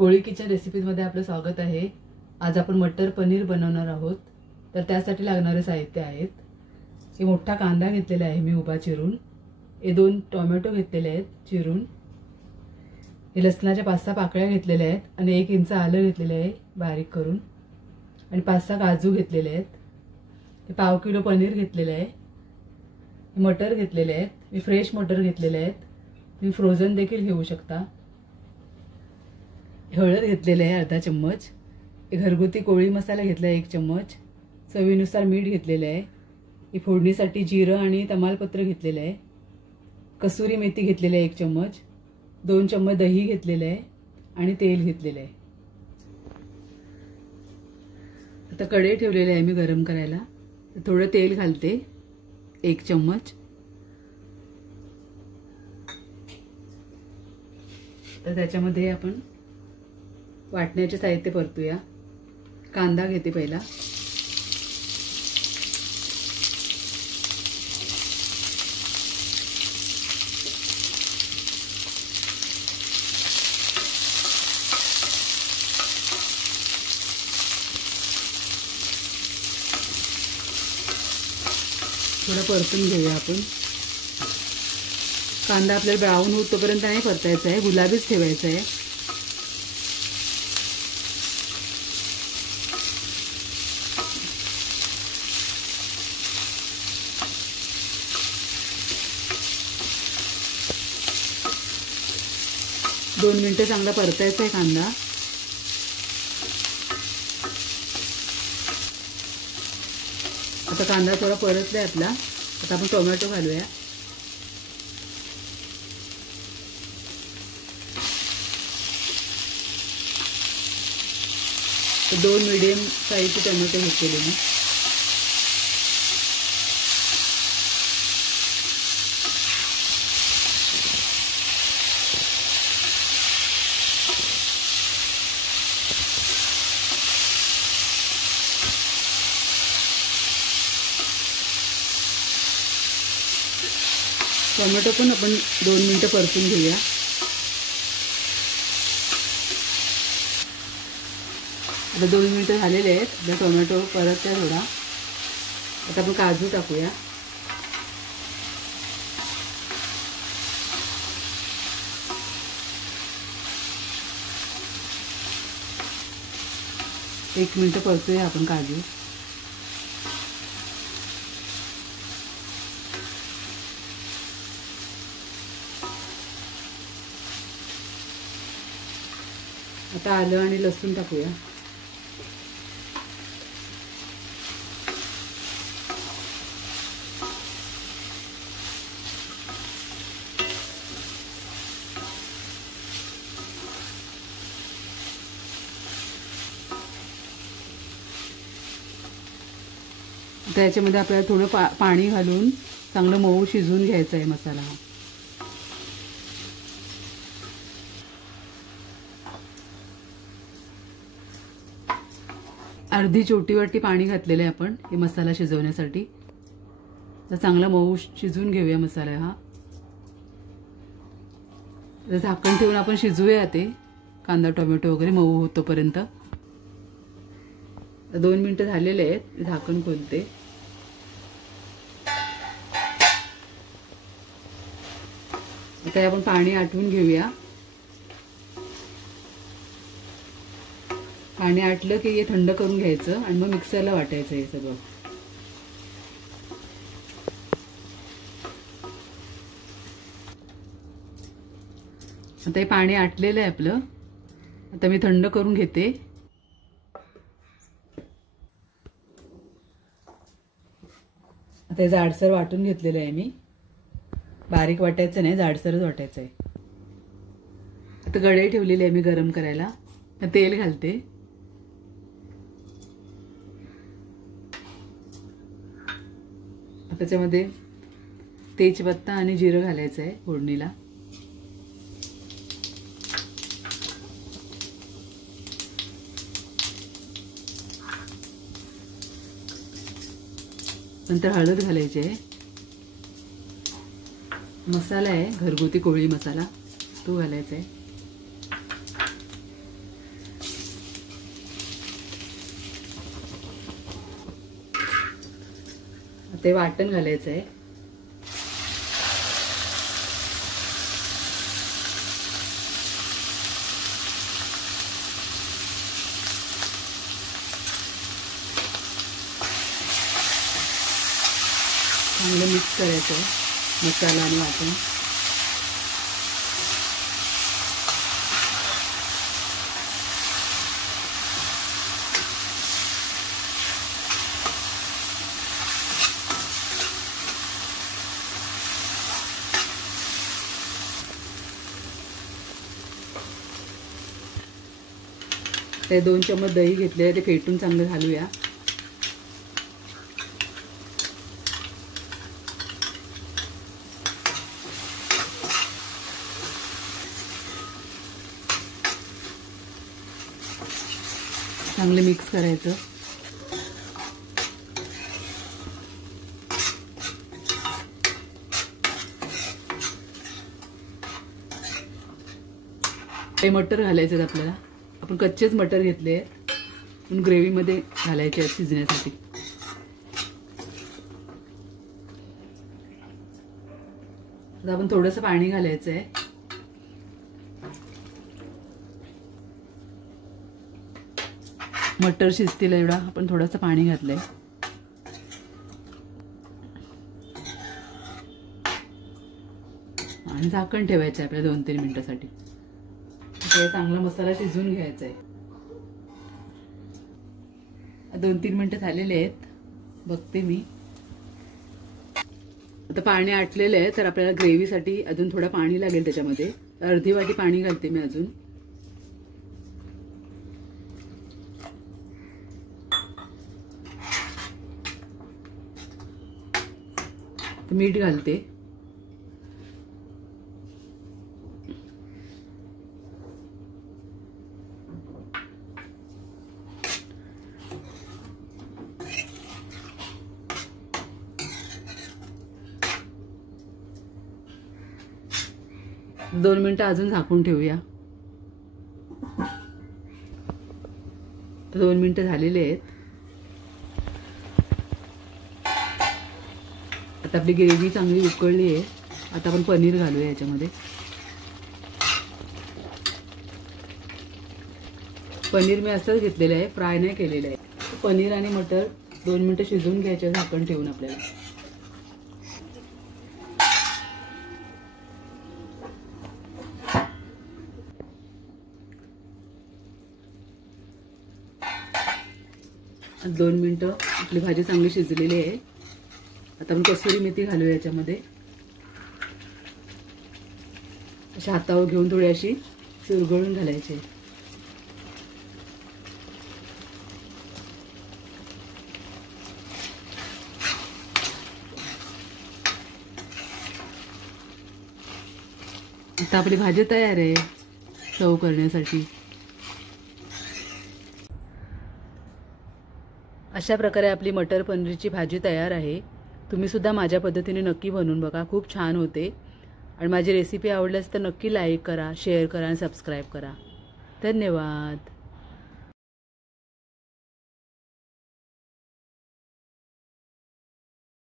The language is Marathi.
कोळी किचन रेसिपीजमध्ये आपलं स्वागत आहे। आज आपण मटर पनीर बनवणार आहोत। तर त्यासाठी लागणारे साहित्य आहेत, हे मोठा कांदा घेतलेला आहे मी उभा चिरून, हे 2 टोमॅटो घेतलेले आहेत चिरून, हे लसणाच्या 5-6 पाकळ्या घेतलेल्या आहेत आणि 1 इंच आलं घेतलेले आहे बारीक करून, आणि 5-6 काजू घेतलेले आहेत, हे पाव किलो पनीर घेतलेले आहे, मटर घेतलेले आहेत, मी फ्रेश मटर घेतलेले आहेत, तुम्ही फ्रोझन देखील घेऊ शकता। हळद घेतलेले आहे अर्धा चम्मच, घरगुती कोळी मसाला घेतला आहे 1 चम्मच, चवीनुसार मीठ घेतलेले आहे, फोडणीसाठी जिरं आणि तमालपत्र घेतलेले आहे, कसुरी मेथी घेतलेली आहे 1 चम्मच, 2 चम्मच दही घेतलेले आहे आणि तेल घेतलेले आहे। आता कढई ठेवलेली आहे मी गरम करायला, थोडं तेल घालते 1 चम्मच। तर त्याच्यामध्ये आपण वाटण्याचे साहित्य परतूया। कांदा घेते पहिला, थोडं परतून घेऊया आपण। कांदा आपल्याला ब्राऊन होत तोपर्यंत नाही परतायचा आहे, गुलाबीच ठेवायचा आहे। दोन मिनिटं चांगला परतायचा आहे कांदा। आता कांदा थोडा परतलाय आपला, आता आपण टोमॅटो घालूया। तर 2 मीडियम साईजचे टोमॅटो घेतलेले मी। टोमॅटो पण आपण 2 मिनिटं परतून घेऊया। आता 2 मिनिटं झालेले आहेत, आता टोमॅटो परतला थोडा। आता आपण काजू टाकूया। एक मिनिट परतूया आपण काजू। आता आलं आणि लसूण टाकूया। आता याच्यामध्ये आपल्याला थोडं पाणी घालून चांगलं मऊ शिजवून घ्यायचा आहे मसाला हा। अर्धी छोटी वाटी पाणी घातलेलं आहे आपण हे मसाला शिजवण्यासाठी। तर चांगला मऊ शिजवून घेऊया मसाला हा। तर झाकण ठेवून आपण शिजवूया ते कांदा टोमॅटो वगैरे मऊ होतोपर्यंत। 2 मिनिटं झालेले आहेत, झाकण खोलते। आता आपण पाणी आटवून घेऊया। पाणी आटलं की हे थंड करून घ्यायचं आणि मग मिक्सरला वाटायचं हे सगळं। आता हे पाणी आटलेलं आहे आपलं, आता मी थंड करून घेते। आता हे जाडसर वाटून घेतलेलं आहे मी, बारीक वाटायचं नाही, जाडसरच वाटायचं आहे। आता कढई ठेवलेली आहे मी गरम करायला, तेल घालते। त्याच्यामध्ये तेजपत्ता आणि जिरं घालायचं आहे फोडणीला। नंतर हळद घालायची आहे, मसाला आहे घरगुती कोळी मसाला तो घालायचा आहे, ते वाटण घालायचं आहे. चांगलं मिक्स करायचं आहे मसाला आणि वाटण. ते 2 चमच दही घेतले, ते फेटून चांगलं घालूया. चांगले मिक्स करायचं. ते मटर घालायचे आपल्याला. आपण कच्चेच मटर घेतले म्हणून ग्रेव्हीमध्ये घालायचे आहेत शिजण्यासाठी. आता आपण थोडंसं पाणी घालायचं आहे. मटर शिजतील एवढा आपण थोडंसं पाणी घातलंय. आणि झाकण ठेवायचं आहे आपल्याला 2-3 मिनिटांसाठी. चांगला मसाला शिजवून घ्यायचा आहे. 2-3 मिनिटं झालेले आहेत, बघते मी. आता पाणी आटलेलं आहे, तर आपल्याला ग्रेव्हीसाठी अजून थोडं पाणी लागेल. त्याच्यामध्ये अर्धी वाटी पाणी घालते मी अजून. मीठ घालते. दोन मिनिटं अजून झाकून ठेवूया. 2 मिनिटं झालेले आहेत. आता आपली ग्रेव्ही चांगली उकळली आहे. आता आपण पनीर घालूया याच्यामध्ये. पनीर मी असंच घेतलेलं आहे, फ्राय नाही केलेलं आहे. पनीर आणि मटर 2 मिनिटं शिजवून घ्यायचे झाकण ठेवून आपल्याला. आज 2 मिनिटं आपली भाजी चांगली शिजलेली आहे. आता आपण कसुरी मेथी घालूया याच्यामध्ये. अशा हातावर घेऊन थोडी अशी चुरगळून घालायची. आता आपली भाजी तयार आहे सर्व करण्यासाठी. अशा प्रकारे आपली मटर पनीरची भाजी तयार आहे. तुम्ही सुद्धा माझ्या पद्धतीने नक्की बनवून बघा, खूप छान होते. आणि माझी रेसिपी आवडल्यास तर नक्की लाईक करा, शेअर करा आणि सबस्क्राईब करा. धन्यवाद.